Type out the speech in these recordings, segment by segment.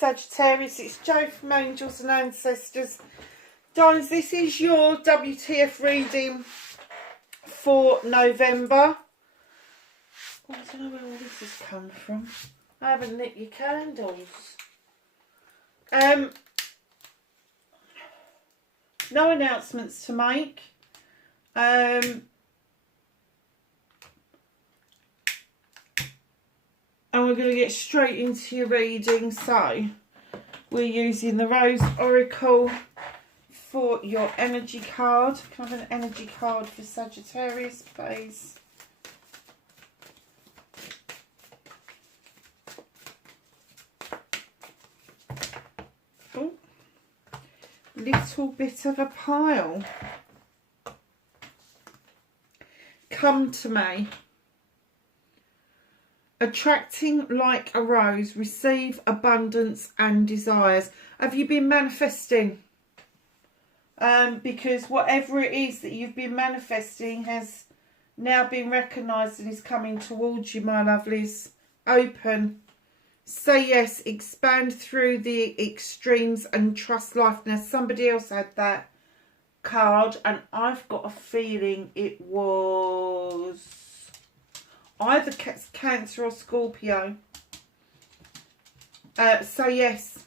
Sagittarius, it's Jo from Angels and Ancestors. Darlings, this is your WTF reading for November. Oh, I don't know where all this has come from. I haven't lit your candles. No announcements to make. And we're going to get straight into your reading. So we're using the Rose Oracle for your energy card. Can I have an energy card for Sagittarius, please? Oh, little bit of a pile. Come to me. Attracting like a rose, receive abundance and desires. Have you been manifesting? Because whatever it is that you've been manifesting has now been recognised and is coming towards you, my lovelies. Open. Say yes. Expand through the extremes and trust life. Now, somebody else had that card and I've got a feeling it was either Cancer or Scorpio. Say yes.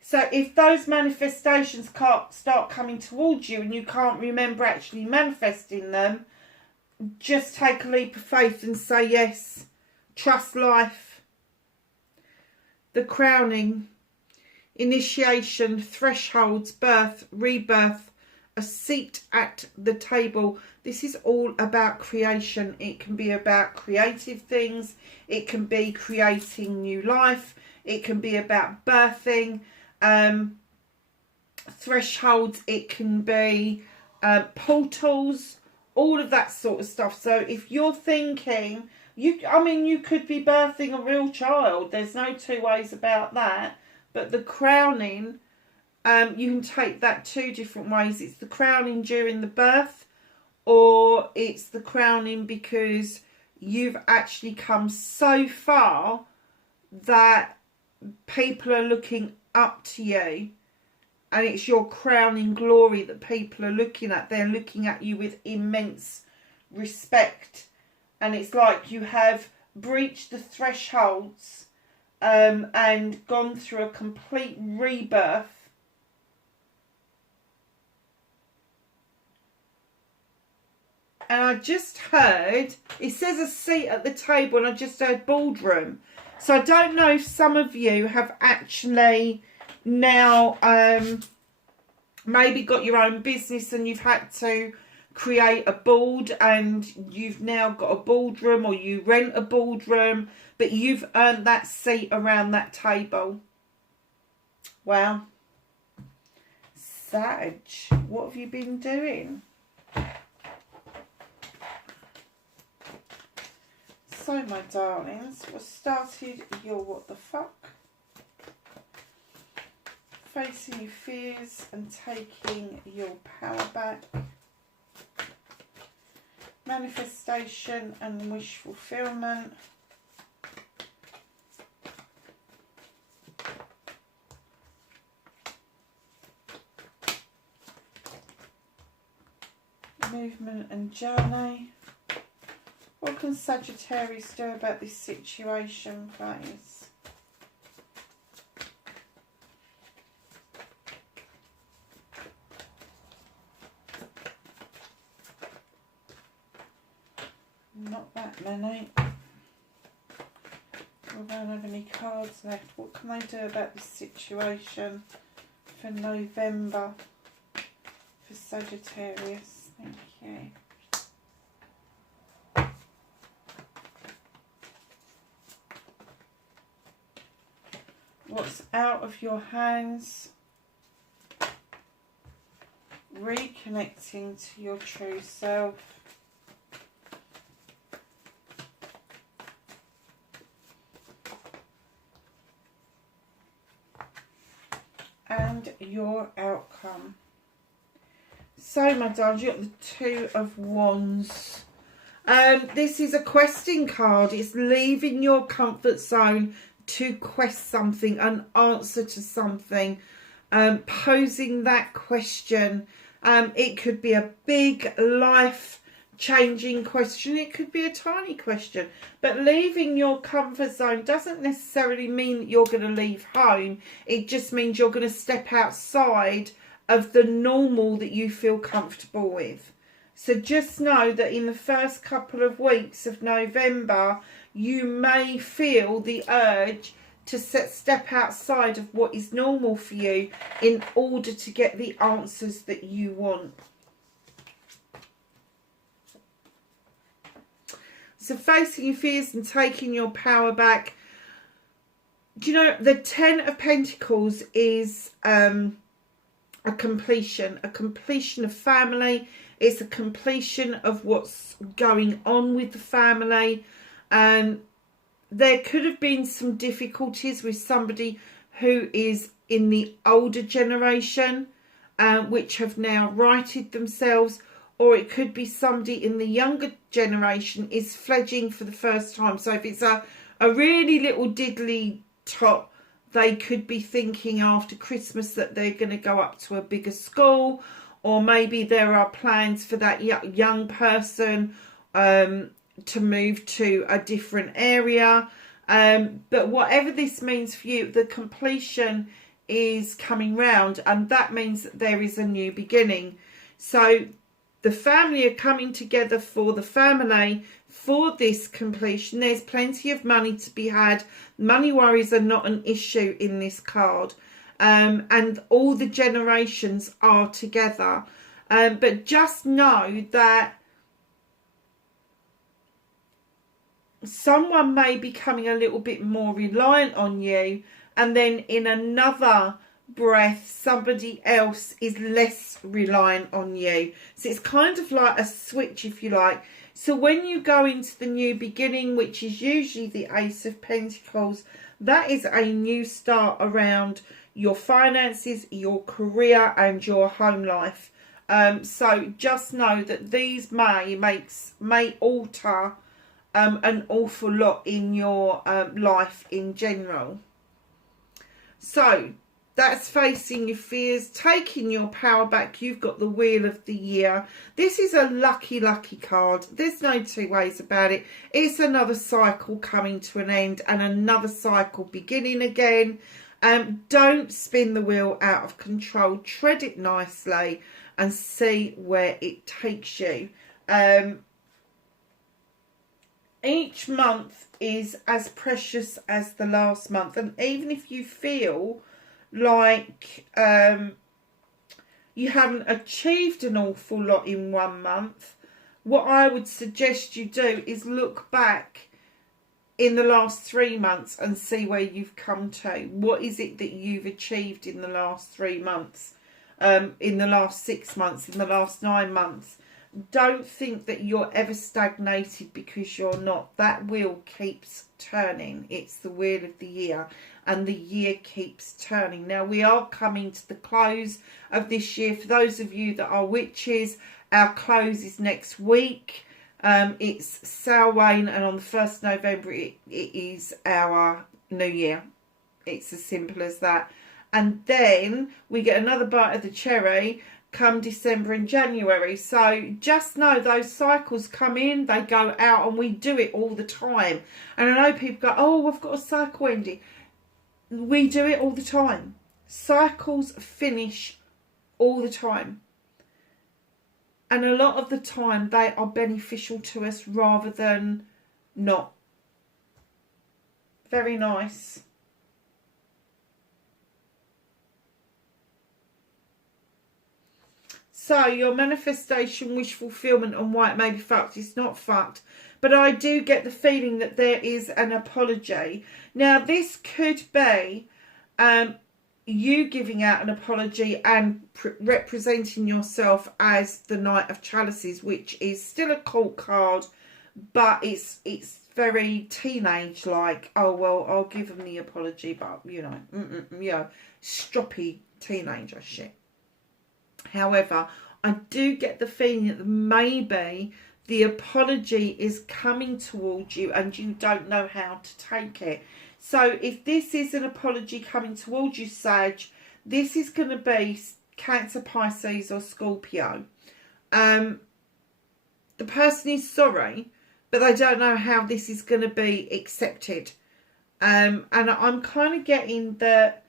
So if those manifestations can't start coming towards you and you can't remember actually manifesting them, just take a leap of faith and say yes. Trust life. The crowning, initiation, thresholds, birth, rebirth, a seat at the table. This is all about creation. It can be about creative things. It can be creating new life. It can be about birthing. Thresholds. It can be portals. All of that sort of stuff. So if you're thinking, you could be birthing a real child. There's no two ways about that. But the crowning, you can take that two different ways. It's the crowning during the birth, or it's the crowning because you've actually come so far that people are looking up to you, and it's your crowning glory that people are looking at. They're looking at you with immense respect, and it's like you have breached the thresholds and gone through a complete rebirth. And I just heard, it says a seat at the table, and I just heard boardroom. So I don't know if some of you have actually now maybe got your own business and you've had to create a board and you've now got a boardroom, or you rent a boardroom, but you've earned that seat around that table. Wow. Sag, what have you been doing? So, my darlings, we started your what the fuck, facing your fears and taking your power back, manifestation and wish fulfillment, movement and journey. What can Sagittarius do about this situation, please? Not that many. We don't have any cards left. What can they do about this situation for November for Sagittarius? Thank you. What's out of your hands? Reconnecting to your true self. And your outcome. So, my darlings, you've got the Two of Wands. This is a questing card. It's leaving your comfort zone to quest something, an answer to something, posing that question. It could be a big life changing question, it could be a tiny question, but leaving your comfort zone doesn't necessarily mean that you're going to leave home. It just means you're going to step outside of the normal that you feel comfortable with. So just know that in the first couple of weeks of November, you may feel the urge to step outside of what is normal for you in order to get the answers that you want. So facing your fears and taking your power back. Do you know, the Ten of Pentacles is a completion of family. It's a completion of what's going on with the family. There could have been some difficulties with somebody who is in the older generation, which have now righted themselves. Or it could be somebody in the younger generation is fledging for the first time. So if it's a really little diddly tot, they could be thinking after Christmas that they're going to go up to a bigger school. Or maybe there are plans for that young person to move to a different area. But whatever this means for you, the completion is coming round. And that means that there is a new beginning. So the family are coming together for the family for this completion. There's plenty of money to be had. Money worries are not an issue in this card. And all the generations are together. But just know that someone may be becoming a little bit more reliant on you. And then in another breath, somebody else is less reliant on you. So it's kind of like a switch, if you like. So when you go into the new beginning, which is usually the Ace of Pentacles, that is a new start around your finances, your career and your home life. So just know that these may alter an awful lot in your life in general. So that's facing your fears, taking your power back. You've got the Wheel of the Year. This is a lucky card. There's no two ways about it. It's another cycle coming to an end and another cycle beginning again. Don't spin the wheel out of control. Tread it nicely and see where it takes you. Each month is as precious as the last month. And even if you feel like you haven't achieved an awful lot in 1 month, what I would suggest you do is look back in the last 3 months and see where you've come to. What is it that you've achieved in the last 3 months, in the last 6 months, in the last 9 months? Don't think that you're ever stagnated, because you're not. That wheel keeps turning. It's the Wheel of the Year, and the year keeps turning. Now, we are coming to the close of this year. For those of you that are witches, our close is next week. It's Samhain, and on the 1st November, it is our new year. It's as simple as that. And then we get another bite of the cherry come December and January. So just know those cycles come in, they go out, and we do it all the time. And I know people go, oh, we've got a cycle ending. We do it all the time. Cycles finish all the time. And a lot of the time they are beneficial to us rather than not. Very nice. So your manifestation, wish fulfillment, and why it may be fucked. It's not fucked. But I do get the feeling that there is an apology. Now, this could be you giving out an apology and representing yourself as the Knight of Chalices, which is still a court card, but it's very teenage-like. Oh, well, I'll give them the apology, but, you know, stroppy teenager shit. However, I do get the feeling that maybe the apology is coming towards you and you don't know how to take it. So if this is an apology coming towards you, Sag, this is going to be Cancer, Pisces or Scorpio. The person is sorry, but they don't know how this is going to be accepted. And I'm kind of getting that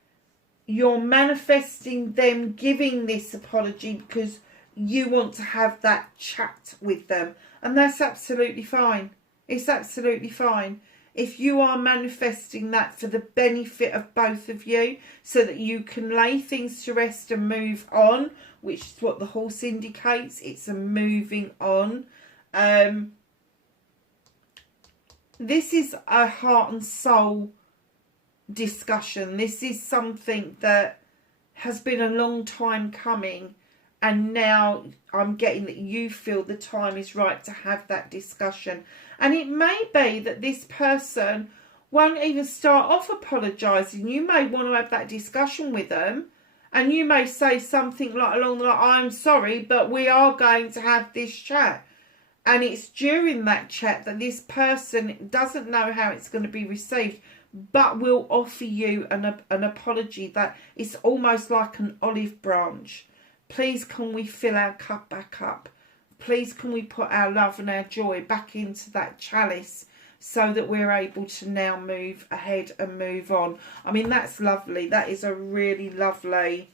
you're manifesting them giving this apology because you want to have that chat with them. And that's absolutely fine. It's absolutely fine. If you are manifesting that for the benefit of both of you, so that you can lay things to rest and move on, which is what the horse indicates. It's a moving on. This is a heart and soul discussion. This is something that has been a long time coming, and now I'm getting that you feel the time is right to have that discussion. And it may be that this person won't even start off apologising. You may want to have that discussion with them, and you may say something like along the line, I'm sorry, but we are going to have this chat. And it's during that chat that this person doesn't know how it's going to be received, but will offer you an apology that it's almost like an olive branch. Please, can we fill our cup back up? Please, can we put our love and our joy back into that chalice so that we're able to now move ahead and move on? I mean, that's lovely. That is a really lovely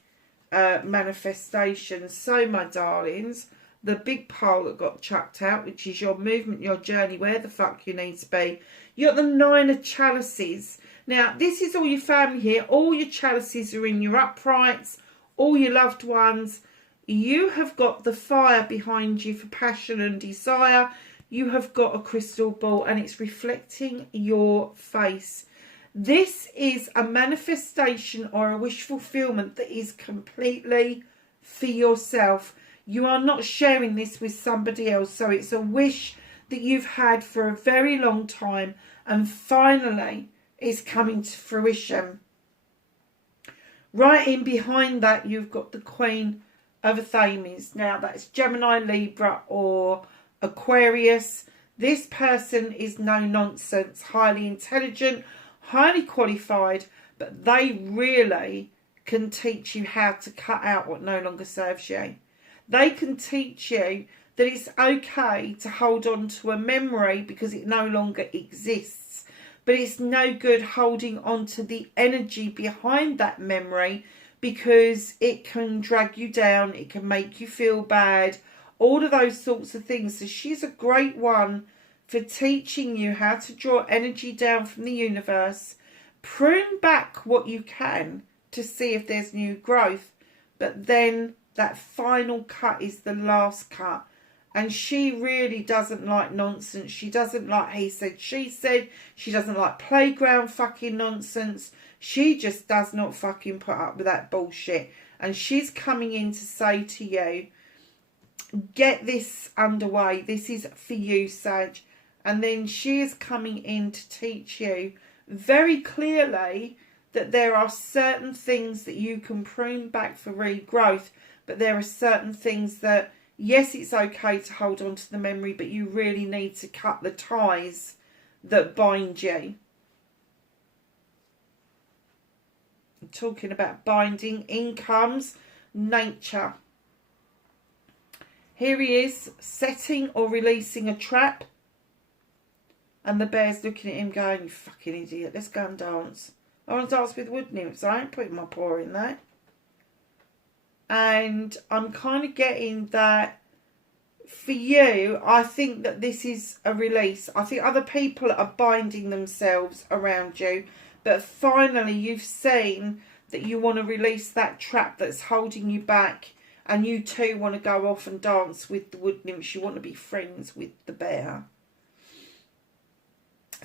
manifestation. So, my darlings, the big pole that got chucked out, which is your movement, your journey, where the fuck you need to be. You got the 9 of chalices. Now, this is all your family here. All your chalices are in your uprights, all your loved ones. You have got the fire behind you for passion and desire. You have got a crystal ball and it's reflecting your face. This is a manifestation or a wish fulfillment that is completely for yourself. You are not sharing this with somebody else. So it's a wish that you've had for a very long time, and finally it's coming to fruition. Right in behind that, you've got the Queen of Athames. Now, that's Gemini, Libra or Aquarius. This person is no nonsense, highly intelligent, highly qualified, but they really can teach you how to cut out what no longer serves you. They can teach you that it's okay to hold on to a memory because it no longer exists. But it's no good holding on to the energy behind that memory because it can drag you down, it can make you feel bad, all of those sorts of things. So she's a great one for teaching you how to draw energy down from the universe, prune back what you can to see if there's new growth, but then that final cut is the last cut. And she really doesn't like nonsense. She doesn't like he said, she said. She doesn't like playground fucking nonsense. She just does not fucking put up with that bullshit. And she's coming in to say to you, get this underway. This is for you, Sag. And then she is coming in to teach you very clearly that there are certain things that you can prune back for regrowth. But there are certain things that, yes, it's okay to hold on to the memory, but you really need to cut the ties that bind you. I'm talking about binding. Incomes, nature. Here he is, setting or releasing a trap. And the bear's looking at him going, you fucking idiot, let's go and dance. I want to dance with wood nymphs. I ain't putting my paw in that. And I'm kind of getting that for you, I think that this is a release. I think other people are binding themselves around you. But finally, you've seen that you want to release that trap that's holding you back. And you too want to go off and dance with the wood nymphs. You want to be friends with the bear.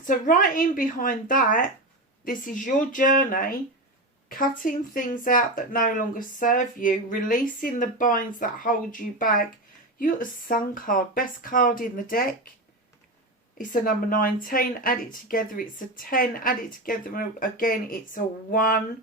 So right in behind that, this is your journey. Cutting things out that no longer serve you. Releasing the binds that hold you back. You got the Sun card. Best card in the deck. It's a number 19. Add it together. It's a 10. Add it together again. It's a 1.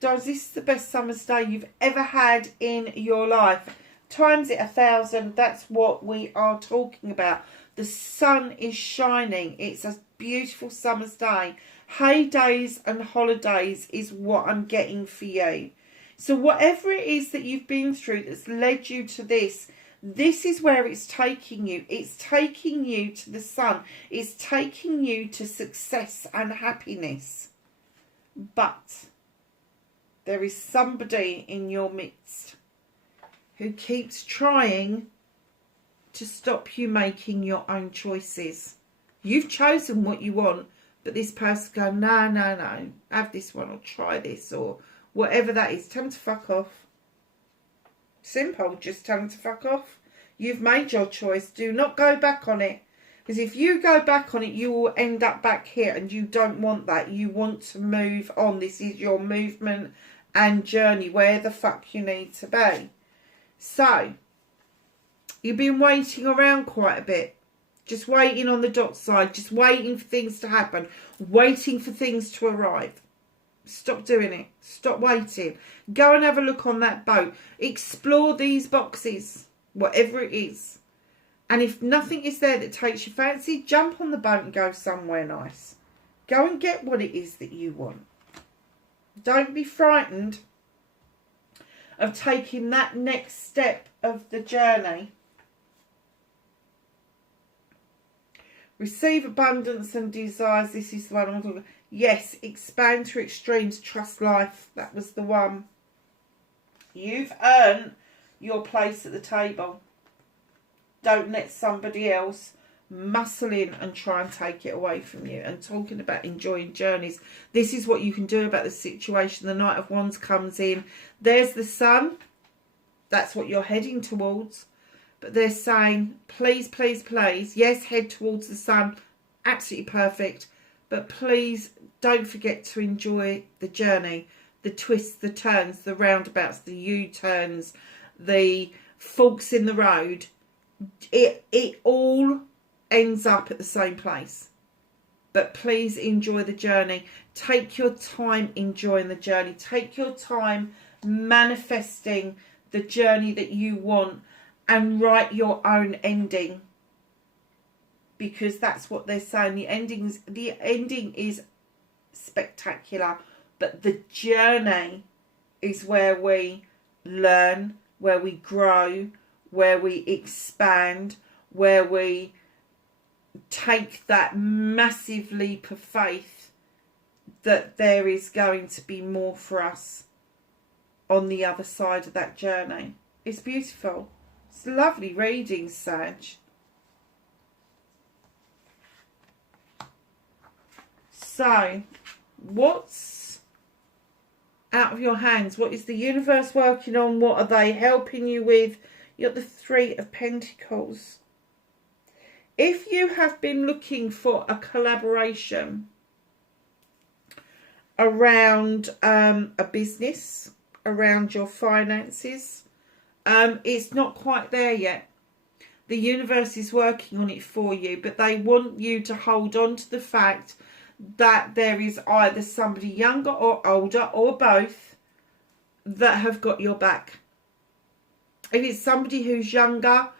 Guys, this is the best summer's day you've ever had in your life. Times it 1,000. That's what we are talking about. The sun is shining. It's a beautiful summer's day. Heydays and holidays is what I'm getting for you. So whatever it is that you've been through that's led you to this, this is where it's taking you. It's taking you to the sun. It's taking you to success and happiness. But there is somebody in your midst who keeps trying to stop you making your own choices. You've chosen what you want, but this person goes, no, no, no, have this one or try this or whatever that is. Tell them to fuck off. Simple, just tell them to fuck off. You've made your choice. Do not go back on it. Because if you go back on it, you will end up back here, and you don't want that. You want to move on. This is your movement and journey, where the fuck you need to be. So, you've been waiting around quite a bit. Just waiting on the dot side. Just waiting for things to happen. Waiting for things to arrive. Stop doing it. Stop waiting. Go and have a look on that boat. Explore these boxes. Whatever it is. And if nothing is there that takes your fancy, jump on the boat and go somewhere nice. Go and get what it is that you want. Don't be frightened of taking that next step of the journey. Receive abundance and desires. This is the one I'm talking about. Yes, expand to extremes. Trust life. That was the one. You've earned your place at the table. Don't let somebody else muscle in and try and take it away from you. And talking about enjoying journeys, this is what you can do about the situation. The Knight of Wands comes in. There's the sun. That's what you're heading towards. But they're saying, please, please, please, yes, head towards the sun. Absolutely perfect. But please don't forget to enjoy the journey. The twists, the turns, the roundabouts, the U-turns, the forks in the road. It all ends up at the same place. But please enjoy the journey. Take your time enjoying the journey. Take your time manifesting the journey that you want and write your own ending. Because that's what they're saying. The ending is spectacular. But the journey is where we learn, where we grow, where we expand, where we take that massive leap of faith that there is going to be more for us on the other side of that journey. It's beautiful. It's lovely reading, Sag. So, what's out of your hands? What is the universe working on? What are they helping you with? You've got the Three of Pentacles. If you have been looking for a collaboration around a business, around your finances, it's not quite there yet. The universe is working on it for you, but they want you to hold on to the fact that there is either somebody younger or older or both that have got your back. If it's somebody who's younger,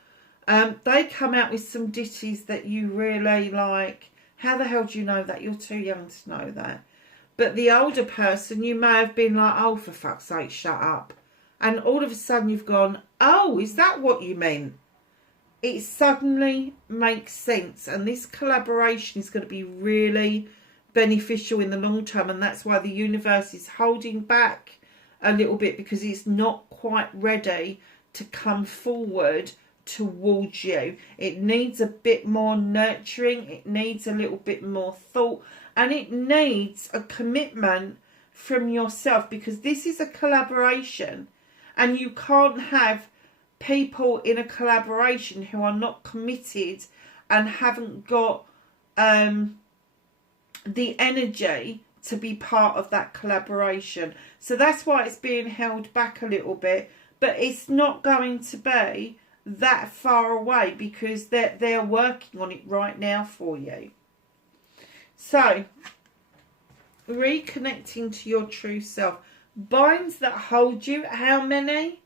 they come out with some ditties that you really like. How the hell do you know that? You're too young to know that. But the older person, you may have been like, oh, for fuck's sake, shut up. And all of a sudden you've gone, oh, is that what you meant? It suddenly makes sense. And this collaboration is going to be really beneficial in the long term. And that's why the universe is holding back a little bit, because it's not quite ready to come forward towards you. It needs a bit more nurturing. It needs a little bit more thought. And it needs a commitment from yourself, because this is a collaboration. And you can't have people in a collaboration who are not committed and haven't got the energy to be part of that collaboration. So that's why it's being held back a little bit. But it's not going to be that far away, because they're working on it right now for you. So, reconnecting to your true self. Binds that hold you. How many?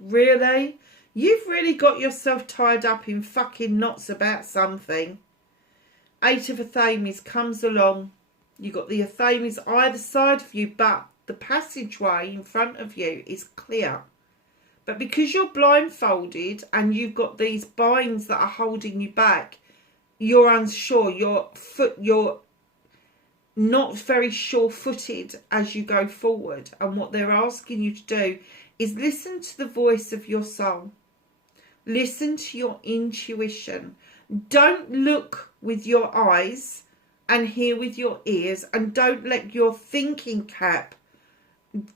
Really? You've really got yourself tied up in fucking knots about something. Eight of Athames comes along. You've got the Athames either side of you, but the passageway in front of you is clear. But because you're blindfolded and you've got these binds that are holding you back, you're unsure. You're not very sure-footed as you go forward. And what they're asking you to do is listen to the voice of your soul. Listen to your intuition. Don't look with your eyes and hear with your ears, and don't let your thinking cap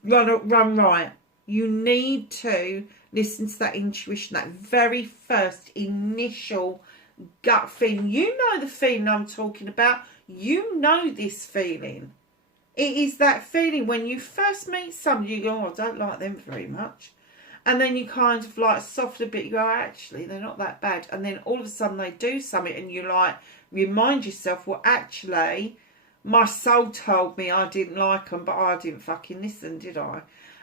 run riot. You need to listen to that intuition, that very first initial gut feeling. You know the feeling I'm talking about. You know this feeling. It is that feeling when you first meet somebody, you go, oh, I don't like them very much. And then you kind of like soften a bit, you go, actually, they're not that bad. And then all of a sudden they do something and you like remind yourself, well, actually, my soul told me I didn't like them, but I didn't fucking listen, did I?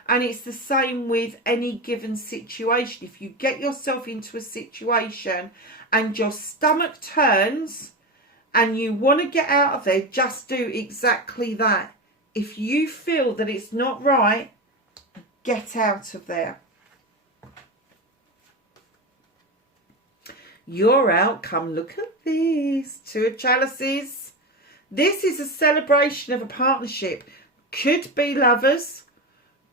And it's the same with any given situation. If you get yourself into a situation and your stomach turns and you want to get out of there, just do exactly that. If you feel that it's not right, get out of there. Your outcome, look at this. Two of Chalices. This is a celebration of a partnership. Could be lovers,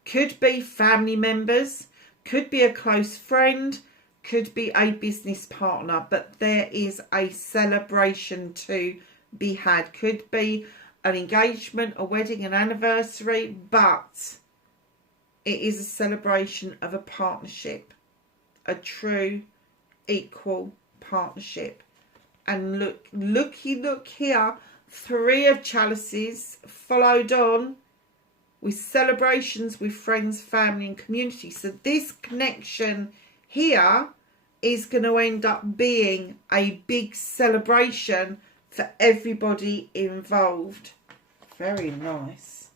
could be family members, could be a close friend, could be a business partner, but there is a celebration to be had. Could be an engagement, a wedding, an anniversary, but it is a celebration of a partnership, a true equal partnership. And look here, Three of Chalices followed on with celebrations with friends, family and community. So this connection here is going to end up being a big celebration for everybody involved. Very nice.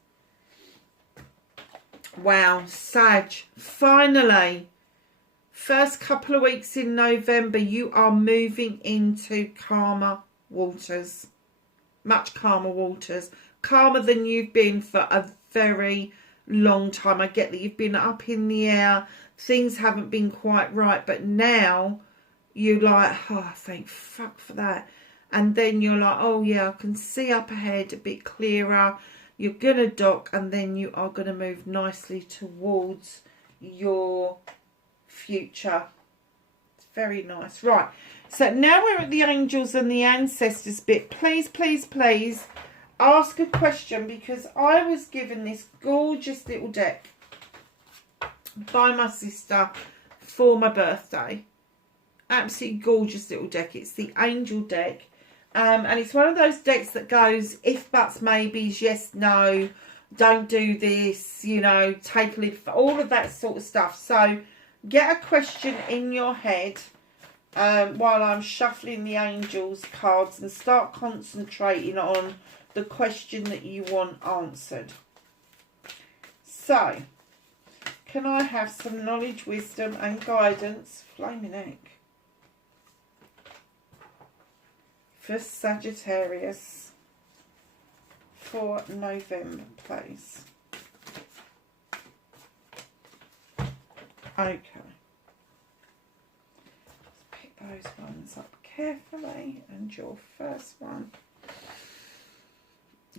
Wow, Sag, finally, first couple of weeks in November, you are moving into calmer waters. Much calmer waters. Calmer than you've been for a very long time. I get that you've been up in the air. Things haven't been quite right. But now you're like, oh, thank fuck for that. And then you're like, oh, yeah, I can see up ahead a bit clearer. You're going to dock and then you are going to move nicely towards your future. It's very nice. Right. So now we're at the angels and the ancestors bit. Please, please, please ask a question, because I was given this gorgeous little deck by my sister for my birthday. Absolutely gorgeous little deck. It's the angel deck. And it's one of those decks that goes if, buts, maybes, yes, no, don't do this, you know, take a leap, all of that sort of stuff. So get a question in your head while I'm shuffling the angels cards and start concentrating on the question that you want answered. So, can I have some knowledge, wisdom and guidance, flaming egg, for Sagittarius for November, please? Okay. Just pick those ones up carefully. And your first one.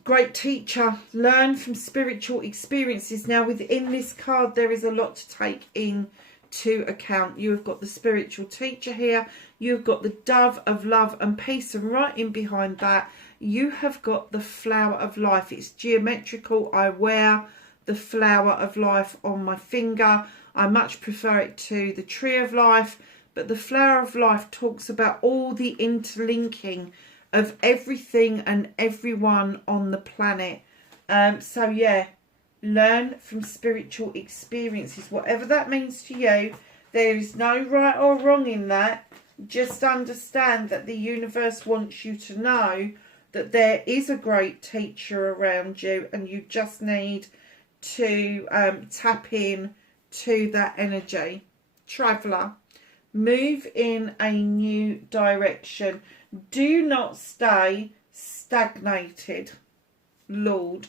Great teacher. Learn from spiritual experiences. Now, within this card, there is a lot to take into account. You have got the spiritual teacher here. You've got the dove of love and peace. And right in behind that, you have got the flower of life. It's geometrical. I wear the flower of life on my finger. I much prefer it to the tree of life, but the flower of life talks about all the interlinking of everything and everyone on the planet. So yeah, learn from spiritual experiences, whatever that means to you. There is no right or wrong in that. Just understand that the universe wants you to know that there is a great teacher around you, and you just need to tap in to that energy. Traveller, move in a new direction. Do not stay stagnated. Lord.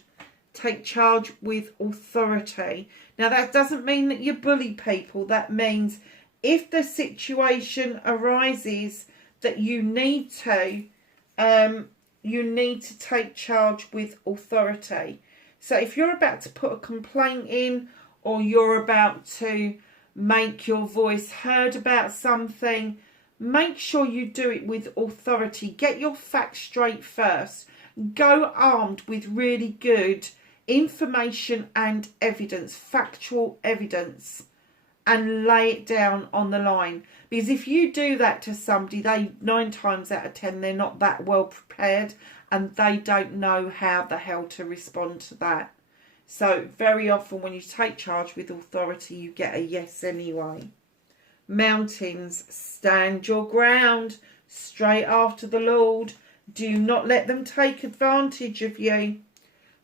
Take charge with authority. Now, that doesn't mean that you bully people. That means if the situation arises that you need to take charge with authority. So if you're about to put a complaint in, or you're about to make your voice heard about something, make sure you do it with authority. Get your facts straight first. Go armed with really good information and evidence, factual evidence, and lay it down on the line. Because if you do that to somebody, they 9 times out of 10, they're not that well prepared, and they don't know how the hell to respond to that. So very often when you take charge with authority, you get a yes anyway. Mountains, stand your ground, straight after the Lord. Do not let them take advantage of you.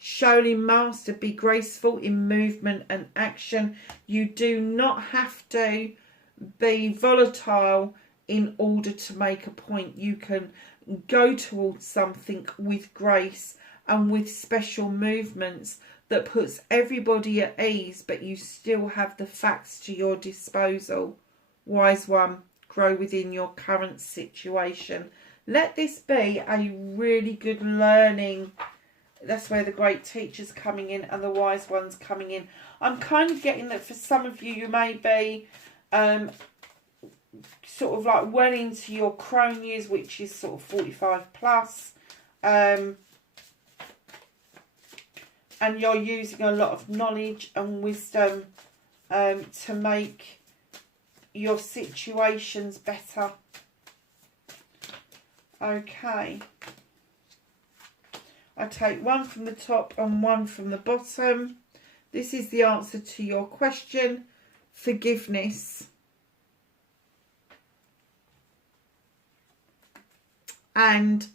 Shaolin Master, be graceful in movement and action. You do not have to be volatile in order to make a point. You can go towards something with grace and with special movements that puts everybody at ease, but you still have the facts to your disposal. Wise one, grow within your current situation. Let this be a really good learning. That's where the great teacher's coming in and the wise one's coming in. I'm kind of getting that for some of you, you may be sort of like well into your crone years, which is sort of 45 plus. And you're using a lot of knowledge and wisdom to make your situations better. Okay. I take one from the top and one from the bottom. This is the answer to your question. Forgiveness. And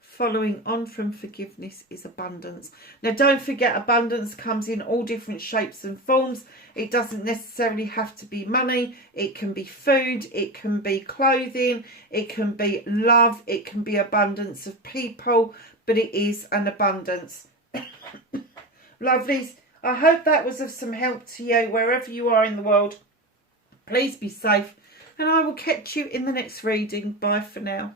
following on from forgiveness is abundance. Now, don't forget, abundance comes in all different shapes and forms. It doesn't necessarily have to be money. It can be food. It can be clothing. It can be love. It can be abundance of people. But it is an abundance. Lovelies, I hope that was of some help to you wherever you are in the world. Please be safe. And I will catch you in the next reading. Bye for now.